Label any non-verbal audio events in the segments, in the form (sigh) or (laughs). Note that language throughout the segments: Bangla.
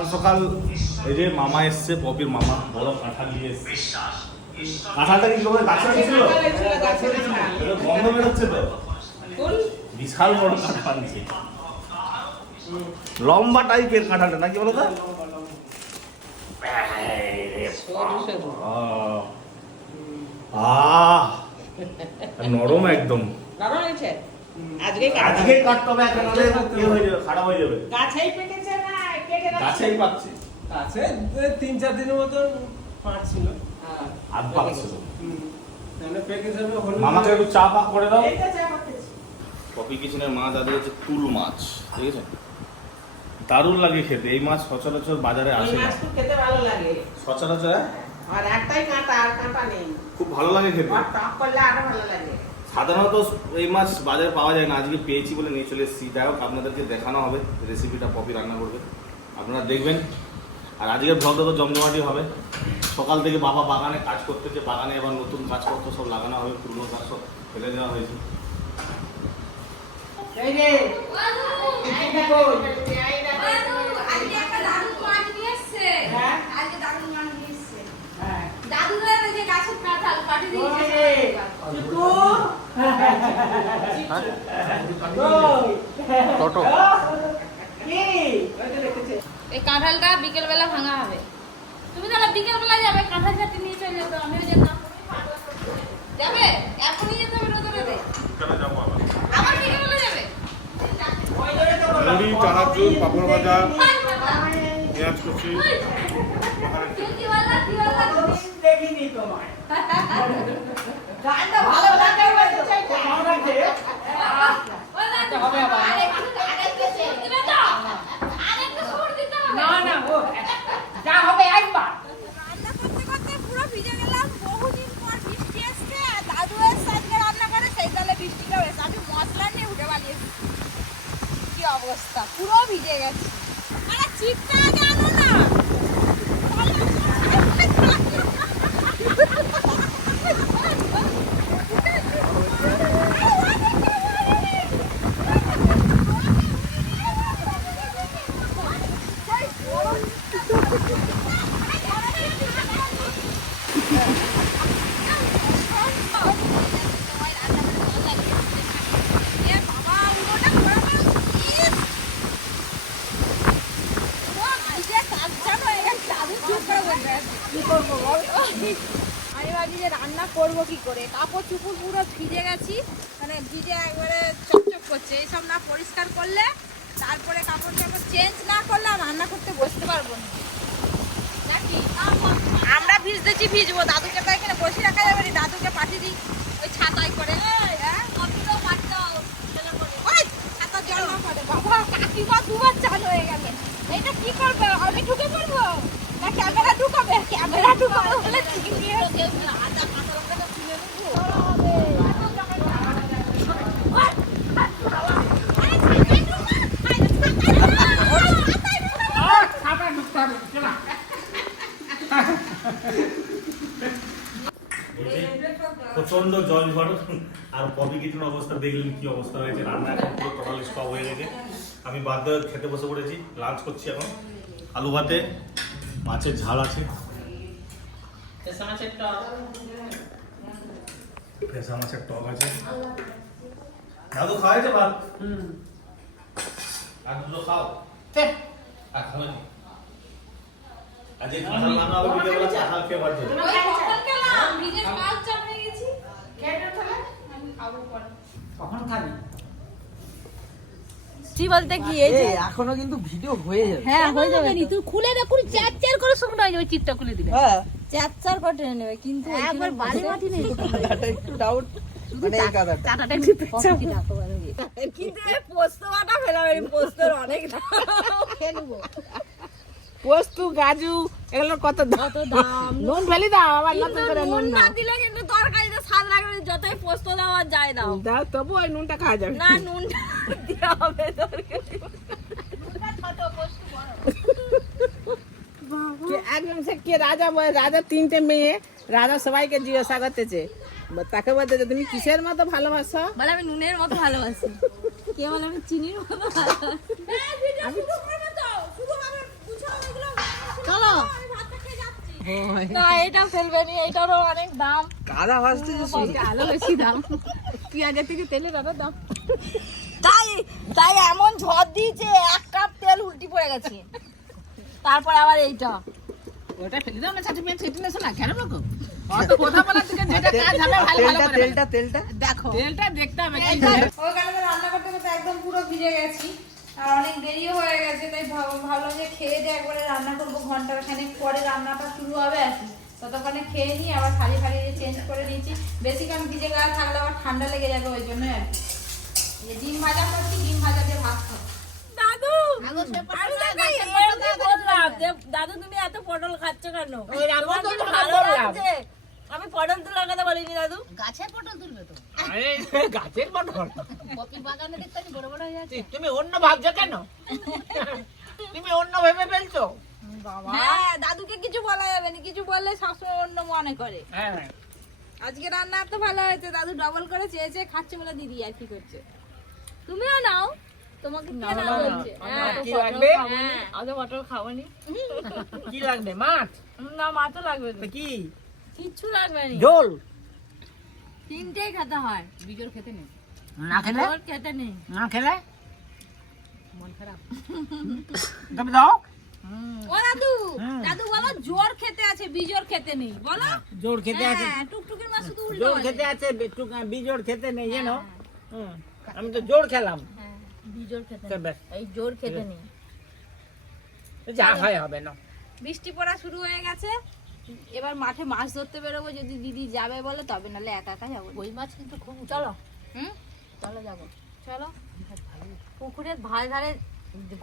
সকাল সকাল এই যে মামা এসছে পপির মামা বড় কাঁঠাল নিয়ে এসছে। কাঁঠালটা কি তোমার গাছে ছিল গন্ধ বেরোচ্ছে তো। বিশাল বড় কাঁঠাল আনছে লম্বা টাইপের কাঁঠালটা নাকি বলো তো? আহ, নরম একদম। আজকে কাটতে হবে খারাপ হয়ে যাবে। গাছেই পেকেছে গাছেই পাচ্ছি। আছে এই তিন চার দিনের মতো পাঁচ ছিল। হ্যাঁ, আর পাচ্ছি পেকে যাবে হলুদ মামাকে একটু চা পাক করে দাও। এই তো চা করতেছি। কপি কিচেনের মাছ আদি হচ্ছে তুল মাছ ঠিক আছে? দারুণ লাগে খেতে এই মাছ সচরাচর বাজারে আসে না। খুব খেতে ভালো লাগে। সচরাচর হ্যাঁ? আর একটাই কাঁটা আর কাঁটা নেই। খুব ভালো লাগে খেতে। আর টক করলে আরও ভালো লাগে। সাধারণত এই মাছ বাজারে পাওয়া যায় না আজকে পেয়েছি বলে নিয়ে চলে এসেছি। যাই হোক আপনাদেরকে দেখানো হবে রেসিপিটা পপি রান্না করবে। আপনারা দেখবেন আর আজকের ব্লগটা তো জমজমাটি হবে সকাল থেকে বাবা বাগানে কাজ করতেছে বাগানে এবার নতুন কাজপত্র সব লাগানো হবে পুরনো কাজ সব ফেলে দেওয়া হয়েছে। হ্যাঁ? আজকে দাদু মাছ নিয়ে এসছে। হ্যাঁ। টোটো। এই কাঁঠালটা বিকেল বেলা ভাঙা হবে। তুমি তাহলে বিকেল বেলা যাবে কাঁঠাল চাটি নিয়ে চলে যেত আমিও যেতাম যাবে? এখনই যেতে হবে রোদরে আবার। বিকেল বেলা যাবে? মুড়ি, চানাচুর, পাঁপড় ভাজা। পেঁয়াজ কুচি। দেখিনি। (laughs) গানটা ভালো লাগে বলতে চাইছে। ভালো লাগছে? ওই দাদু, হবে আবার। আরেকটু আরেকটু সুর দিবে তো? আরেকটু সুর দিতে হবে। না না ও যা হবে একবার রান্না করতে করতে পুরো ভিজে গেলাম বহুদিন পর বৃষ্টি এসছে আর দাদু এসে আজকে রান্না করে সেই তালে বৃষ্টিটাও এসে আমি মশলা নিয়ে উঠে পালিয়েছি কি অবস্থা পুরো ভিজে গেছে আরে চিপটা আগে আনো না আমি ভাবছি যে রান্না করব কি করে কাপড় চুপুর পুরো ভিজে গেছি মানে ভিজে একবারে চকচক করছে। এইসব না পরিষ্কার করলে তারপরে কাপড় চাপড় চেঞ্জ না করলে রান্না করতে বসতে পারব না। নাকি? আমরা ভিজতেছি ভিজবো। দাদুকে তো এখানে বসে রাখা যাবে না। দাদুকে পাঠিয়ে দিই ওই ছাতায় করে। হ্যাঁ? এটা কি করবে? আমি ঢুকে পড়ব? না, ক্যামেরা ঢুকাবে? ক্যামেরা ঢুকাবে বলে চিনিয়ে আদা কাঁচা লঙ্কাটা তুলে নেব প্রচণ্ড জল ঝড় আর কপি কিচেনের অবস্থা দেখলেন কি অবস্থা হয়েছে। রান্না এখন পুরো টোটালি স্টপ হয়ে গেছে। আমি বাধ্য খেতে বসে পড়েছি। লাঞ্চ করছি এখন। আলু ভাতে মাছের ঝাল আছে। ফেসা মাছের টক। আছে। দাদু খাওয়াইছে ভাত? হুম। আর দুটো খাও। আর খাবে নি? আজকে রান্না হবে বিকেলবেলা খেয়ে ওই কখন খেলাম ভিজে কাল চাপড়ে গেছি খেয়ে নে তাহলে। আমি খাব পরে কখন খাবি? কি বলতে কি এই যে এখনও কিন্তু ভিডিও হয়ে যাবে। হ্যাঁ হয়ে যাবে তুই খুলে দে পুরো চ্যাট চ্যাট করে শুকনো হয়ে যাবে চিপটা খুলে দিলে। হ্যাঁ। চ্যাট চার করে টেনে নেবে কিন্তু একবার বাড়ি মাটি নেই। কাদাটা একটু ডাউট মানে এই কাদাটা কাটাটা একটু পেঁচা কিন্তু এই পোস্ত বাটা ফেলাবে পোস্তর অনেক খেলব পোস্ত গাজু এগুলো কত দাম? কত দাম? নুন ফেলি দাও আবার নতুন করে নুন না দিলে কিন্তু না, যতই পোস্ত দেওয়া যায় না দাও তবু ওই নুনটা খাওয়া যাবে। না নুনটা দেওয়া হবে একদম সে কে রাজা বলে রাজা তিনটে মেয়ে রাজা সবাইকে জিজ্ঞাসা করতেছে। তাকে বলতেছে তুমি কিসের মতো ভালোবাসো? বলে আমি নুনের মতো ভালোবাসি। কে বলে আমি চিনির মতো ভালোবাসি? হয় না এটাও ফেলবে নি এটারও অনেক দাম। কাদা এটা আলো বেশি দাম। পেঁয়াজের থেকে তেলের আরও দাম। তাই তাই এমন ঝড় দিয়েছে এক কাপ তেল উল্টি পড়ে গেছে। তারপর আবার এইটা। ওটা ফেলে দাও না চাটি পেঁয়াজ ছেটে নেছো না? কেন অত কথা বলার থেকে যেটা কাজ হবে ভালো ভালো তেলটা করে তেলটা তেলটা? দেখো। তেলটা দেখতে হবে কি ওখানে রান্না করতে করতে একদম পুরো ভিজে গেছি। আর অনেক দেরিও হয়ে গেছে তাই ভাব- ভাবলাম যে খেয়ে দিয়ে একবারে রান্না করব ঘণ্টা খানেক পরে রান্নাটা শুরু হবে আর কি। ততক্ষণে খেয়ে নিই আবার শাড়ি ফাড়ি চেঞ্জ করে নিয়েছি। বেশিক্ষণ ভিজে গায়ে থাকলে আবার ঠান্ডা লেগে যাবে ওই জন্য আর কি। ডিম ভাজা করছি ডিম ভাজা দিয়ে ভাত খাব। দাদু! দাদু তুমি এত পটল খাচ্ছ কেন? আমি পটল তোলার কথা বলিনি দাদু। গাছের পটল তুলবে তো? গাছের বাগানে দেখতে বড় হয়ে তুমি অন্য ভাবছ কেন? তুমি অন্য ভেবে ফেলছো? হ্যাঁ দাদুকে কিছু বলা যাবে না কিছু বললে সবসময় অন্য মনে করে। হ্যাঁ আজকে রান্না এত ভালো হয়েছে দাদু ডবল করে চেয়েছে খাচ্ছে বলে দিদি আর কি করছে। তুমিও নাও তোমাকে কে না বলছে? হ্যাঁ কি লাগবে হ্যাঁ। আজ পটল খাবনি কি লাগবে মাছ? না মাছও লাগবে কি? কিচ্ছু লাগবে না। ঝোল? তিনটেই খেতে হয়। বিজোর খেতে নেই। না খেলে? খেতে নেই। না খেলে? মন খারাপ। তুমি দাও। ও দাদু দাদু বলো জোর খেতে আছে বিজোর খেতে নেই। বলো? জোর খেতে আছে। হ্যাঁ টুকটুকির মা শুধু উল্টো জোর খেতে আছে একটু খেতে নেই জানো? আমি তো জোর খেলাম। হ্যাঁ, বিজোর খেতে নেই। এই জোর খেতে নেই। যা হয় হবে না। বৃষ্টি পড়া শুরু হয়ে গেছে। এবার মাঠে মাছ ধরতে বেরোবো যদি দিদি যাবে বলে তবে নাহলে একা একা যাব। ওই মাছ কিন্তু খুব চলো। হুম? চলো যাব। চলো। পুকুরের ধারে ধারে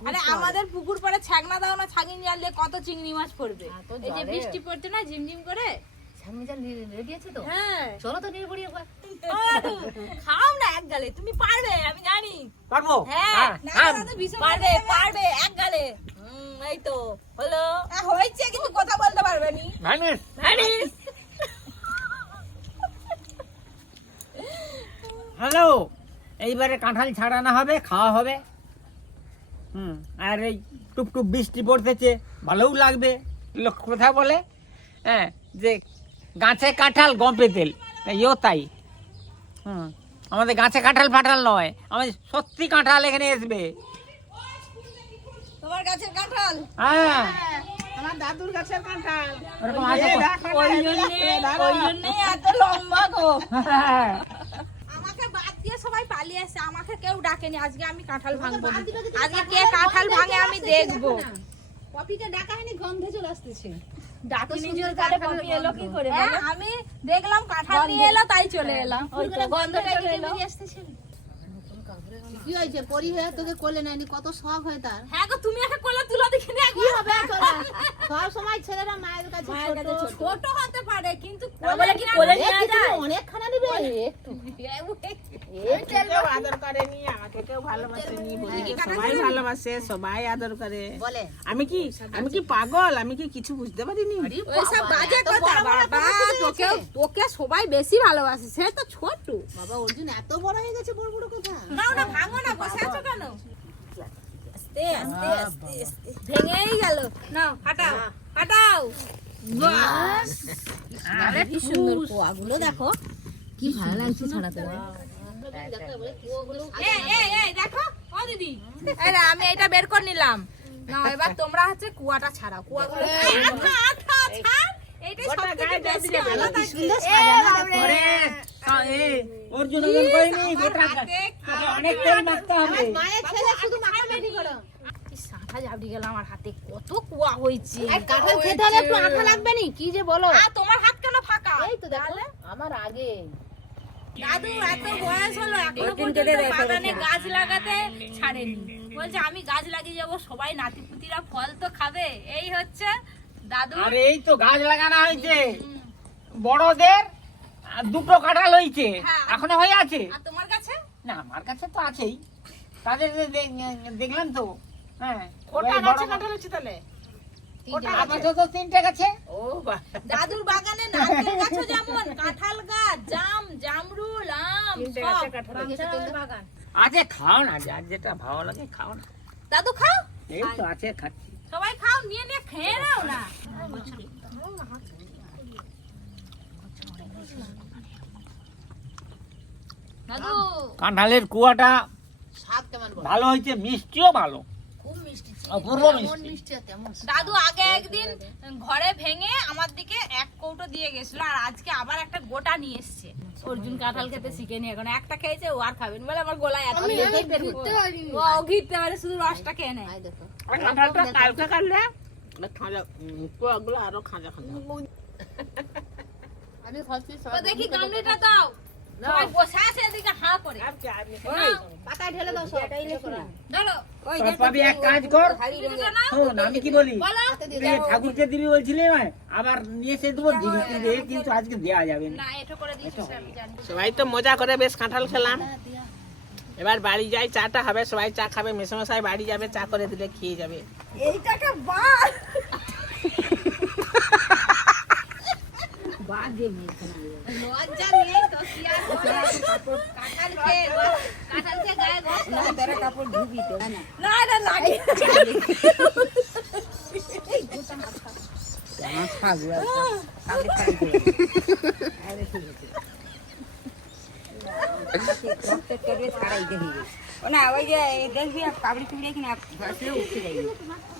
আরে আমাদের পুকুর পাড়ে ছাগনা দাও না ছাগিন জানলে কত চিংড়ি মাছ পড়বে। হ্যাঁ, এই যে বৃষ্টি পড়ছে না ঝিমঝিম করে? রেডি আছে তো? হ্যাঁ। চলো তো নিয়ে পড়ি একবার। খাও না এক গালে তুমি পারবে আমি জানি। পারব? হ্যাঁ। পারবে পারবে। এক গালে। এই তো হলো। হয়েছে কিন্তু কথা হ্যালো এইবারে কাঁঠাল ছাড়ানো হবে খাওয়া হবে। হুম আর এই টুপ টুপ বৃষ্টি পড়তেছে ভালোও লাগবে। লোক কথা বলে হ্যাঁ যে গাছে কাঁঠাল গম্পে তেল। ইও তাই। হুম আমাদের গাছে কাঁঠাল ফাটাল নয় আমাদের সত্যি কাঁঠাল এখানে আসবে। তোমার কাছে কাঁঠাল? হ্যাঁ। আমার দাদুর গাছের কাঁঠাল। গো। হ্যাঁ। আমাকে বাদ দিয়ে সবাই পালিয়ে এসে আমাকে কেউ ডাকেনি। আজকে আমি কাঁঠাল ভাঙবো আজকে কে কাঁঠাল ভাঙে আমি দেখব। কপিকে ডাকা হয়নি গন্ধে চলে আসতেছে। ডাকিনি জোর করে পপি এলো কি করে হ্যাঁ আমি দেখলাম কাঁঠাল নিয়ে এলো তাই চলে এলাম। গন্ধটা কি হয়েছে? পরি হয়ে তোকে কোলে নেয়নি কত শখ হয় তার। হ্যাঁ গো তুমি একে কোলে সব সময় ছেলেরা মায়ের কাছে ছোট ছোট। হতে পারে কিন্তু কোলে কি কোলে নিয়ে যায়? অনেকখানা নিবে? একটু। কেউ আদর করেনি আমাকে কেউ ভালোবাসেনি বলিকে সবাই আদর করে। আমি কি আমি কি পাগল? আমি কি কিছু বুঝতে পারিনি? ওইসব বাজে কথা বাবা তোকে তোকে সবাই বেশি ভালোবাসে সে তো ছোট। বাবা অর্জুন এত বড় হয়ে গেছে বড় বড় কথা। না ভাঙো না বসে আছো কেন আস্তে আস্তে আস্তে আস্তে ভেঙেই গেল। নাও হাঁটাও হাঁটাও। কি সুন্দর পোয়াগুলো দেখো। কি ভালো লাগছে ছাড়াতে এই এই এই দেখো ও দিদি। এই না, আমি এটা বের করে নিলাম। না এবার তোমরা হচ্ছে কুয়াটা কুয়াগুলো ছাড় এইটা সবথেকে বেশি ভালো। থাকে এ বাবারে। ওরে, আ, এ, অর্জুন ওজন করিনি বেটা হাতে তোকে অনেক তেল হবে। গেল আমার হাতে কত কুয়া হয়েছে। কাঁঠাল খেতে হলে একটু আঠা লাগবে নি? কি যে বলো? আর তোমার হাত কেন ফাঁকা? এই তো দেখো আমার আগে। দাদু এত বয়স হলো এখনও পর্যন্ত বাগানে গাছ লাগাতে ছাড়েনি। বলছে আমি গাছ লাগিয়ে যাব সবাই নাতিপুতিরা ফল তো খাবে। এই হচ্ছে দাদু। আরে এই তো গাছ লাগানো হয়েছে। বড়দের আর দুটো কাঁঠাল হয়েছে। হ্যাঁ। এখনও হয়ে আছে? আর তোমার কাছে? না আমার কাছে তো আছেই। তাদের দেখলাম তো। হ্যাঁ। ওটা গাছে কাঁঠাল হচ্ছে তাহলে? আপাতত তিনটে গাছে। ও দাদুর বাগানে নারকেল গাছও যেমন কাঁঠাল গাছ জাম জামরুল আম সব। বাগান। আছে খাও না যার যেটা ভালো লাগে খাও না। দাদু খাও? এই তো আছে খাচ্ছি। সবাই খাও নিয়ে নিয়ে খেয়ে নাও না। কাঁঠালের কুয়াটা ভালো হয়েছে মিষ্টিও ভালো। খুব মিষ্টি। দাদু আগে একদিন ঘরে ভেঙে আমার দিকে এক কৌটো দিয়ে গেছিল আর আজকে আবার একটা গোটা নিয়ে এসছে। অর্জুন কাঁঠাল খেতে শিখেনি এখন। একটা খেয়েছে ও আর খাবেন বলে আমার গলায় এত ও ঘিরতে পারে শুধু রসটা খেয়ে নেয়। কাঁঠালটা কালকে কাটলে? খাজা কুয়াগুলো আরও খাজা খাজা আমি দেখি গামলিটা দাও সবাই বসে আছে এদিকে হাঁ করে পাতায় ঢেলে দাও সব। ধরো। পাবি এক কাজ কর। শোন আমি কি বলি? বলো। তুই যে ঠাকুরকে দিবি বলছিলি আবার নিয়ে এসে দেবো দিবি কিন্তু এ কিন্তু আজকে দেওয়া যাবে না। না এটো করে দিচ্ছিস আমি জানি। সবাই তো মজা করে বেশ কাঁঠাল খেলাম। এবার বাড়ি যাই চাটা হবে সবাই চা খাবে মেসমশাই বাড়ি যাবে চা করে দিলে খেয়ে যাবে। এইটাকে বাদ। তো কি আর করে? কাঁঠাল খেয়ে কাঁঠাল খেয়ে গায়ে গস না না। লাগে।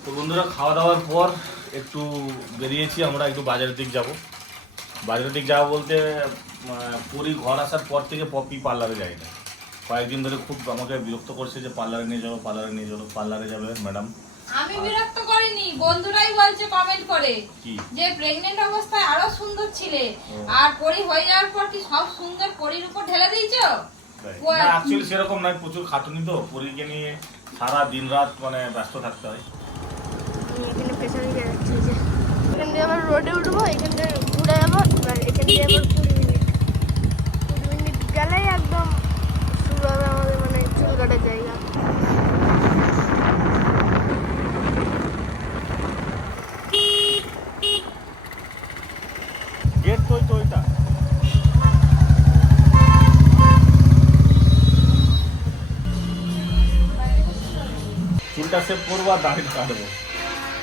তো বন্ধুরা খাওয়া দাওয়ার পর একটু বেরিয়েছি আমরা একটু বাজারের দিক যাব। বাজারের দিক যাব বলতে পুরী ঘর আসার পর থেকে পপি পার্লারে যাই না। কয়েকদিন ধরে খুব আমাকে বিরক্ত করছে যে পার্লারে নিয়ে যাব পার্লারে নিয়ে যাব পার্লারে যাবে ম্যাডাম। আমি বিরক্ত করিনি বন্ধুরাই বলছে কমেন্ট করে যে প্রেগনেন্ট অবস্থায় আরও সুন্দর ছিলে। আর পরি হয়ে যাওয়ার পর কি সব সুন্দর পরির উপর ঢেলে দিয়েছ? অ্যাকচুয়ালি সেরকম নয় প্রচুর খাটুনি তো। পরীকে নিয়ে সারা দিন রাত মানে ব্যস্ত থাকতে হয়। এখান দিয়ে আবার রোডে উঠবো এখান থেকে সেভ করবো আর দাড়ি কাটবো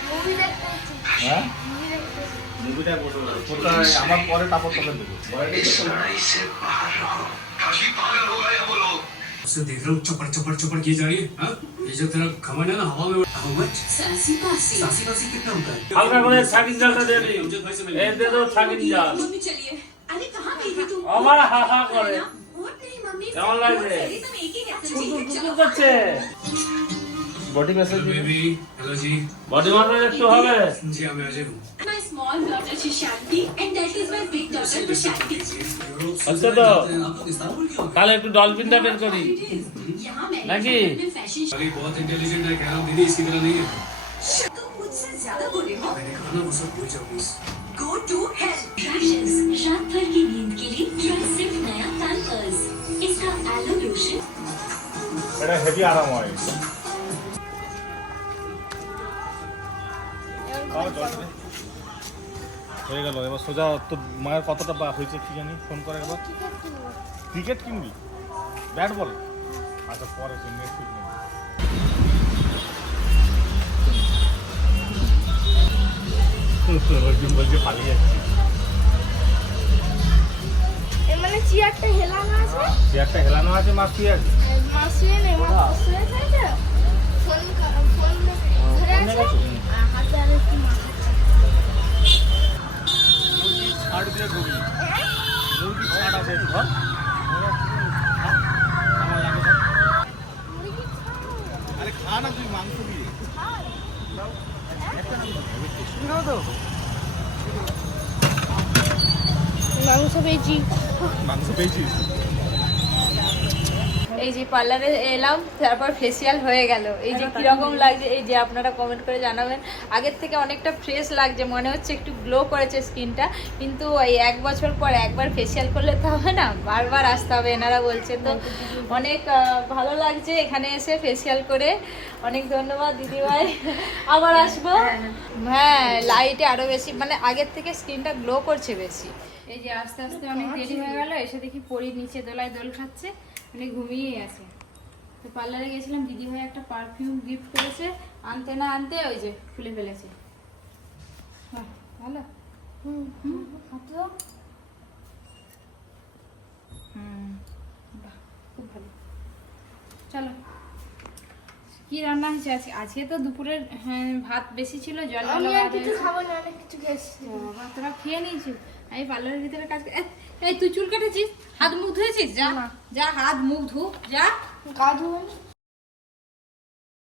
মুভি দেখতে এসেছি হ্যাঁ মুভি দেখতে এসেছি। মুভিটা কোথায় আমার পরে তারপর তোকে দেবো उसे देख रहा हूँ चपड़ चपड़ चपड़ की जा रही है हाँ? ये जो तेरा घमंड है ना हवा में हाउ मच सासी पासी सासी पासी कितना होता है হালকা করে ছাগিন জালটা দিয়ে দিই अमजद भाई से এই मिलने দে দাও ছাগিন জাল मम्मी चलिए अरे कहाँ गई थी तुम আমার হা হা করে और नहीं मम्मी কেমন লাগছে तुम एक ही कैसे কুকুর কুকুর করছে Body message hello baby hello जी বডি মারতে একটু হবে जी हाँ मैं अजय हूँ My small daughter Shishanti and that is my big daughter Prashanti. अच्छा तो। आप पाकिस्तान बोल क्यों তাহলে একটু ডলফিনটা বের করি यहाँ मैं लगी? में फैशन अरे बहुत इंटेलिजेंट है कह रहा हूँ दीदी इसकी तरह नहीं है तुम मुझसे ज्यादा बोले हो मैंने कहा ना वो सब भूल जाओ please Go to hell. Fractions रात भर की नींद के लिए ट्राई सिर्फ नया पैम्पर्स इसका एलो लोशन এটা হেভি আরাম হয় হয়ে গেল এবার সোজা তো মায়ের কতটা বা হয়েছে কি জানি ফোন করে একবার। ক্রিকেট কিনবি? Bat ball. আচ্ছা পরে নেক্সট উইক অর্জুন বলছে পালিয়ে যাচ্ছি। মানে চেয়ারটা হেলানো আছে? চেয়ারটা হেলানো আছে মাছ তুই আছে মা শুয়ে নেই মা শুয়ে থাকে ফোন ফোন ধরে আছে আর হাতে আর একটু মাথা ছাড় দিয়ে ঢুকবি মুরগি ছাড় আছে ধর মুরগি খাও আরে খা না তুই মাংস দিয়ে মাংস পেয়েছি মাংস পেয়েছিস এই যে পার্লারে এলাম তারপর ফেসিয়াল হয়ে গেল। এই যে কীরকম লাগছে এই যে আপনারা কমেন্ট করে জানাবেন। আগের থেকে অনেকটা ফ্রেশ লাগছে মনে হচ্ছে একটু গ্লো করেছে স্কিনটা কিন্তু এই এক বছর পর একবার ফেসিয়াল করলে তো হবে না বারবার আসতে হবে এনারা বলছে। তো অনেক ভালো লাগছে এখানে এসে ফেসিয়াল করে। অনেক ধন্যবাদ দিদিভাই আবার আসব? হ্যাঁ লাইটে আরও বেশি মানে আগের থেকে স্কিনটা গ্লো করছে বেশি। এই যে আস্তে আস্তে অনেক দেরি হয়ে গেল এসে দেখি পরি নিচে দোলায় দোল খাচ্ছে মানে ঘুমিয়েই আছে। তো পার্লারে গেছিলাম দিদিভাই একটা পারফিউম গিফট করেছে আনতে না আনতে ওই যে খুলে ফেলেছে। বাহ, ভালো? খুব ভালো। চলো কি রান্না হয়েছে আজকে? আজকে তো দুপুরের হ্যাঁ, ভাত বেশি ছিল জল আমি আর কিছু খাব না অনেক কিছু খেয়েছি। তোরা খেয়ে নিয়েছি? আমি পার্লারের ভিতরে কাজ এই তুই চুল কেটেছিস? হাত মুখ ধুয়েছিস? যা যা হাত মুখ ধু যা। গা